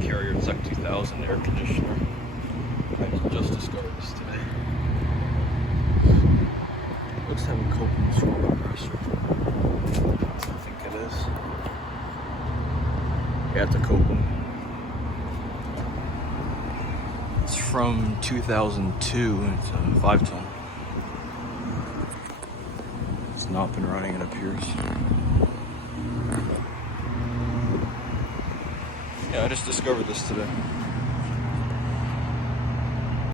Carrier Tech 2000 air conditioner. I just discovered this today. Looks to have a Copeland straw compressor. I think it is. Yeah, it's a Copeland. It's from 2002. It's a 5-ton. It's not been running, it appears. Yeah, I just discovered this today.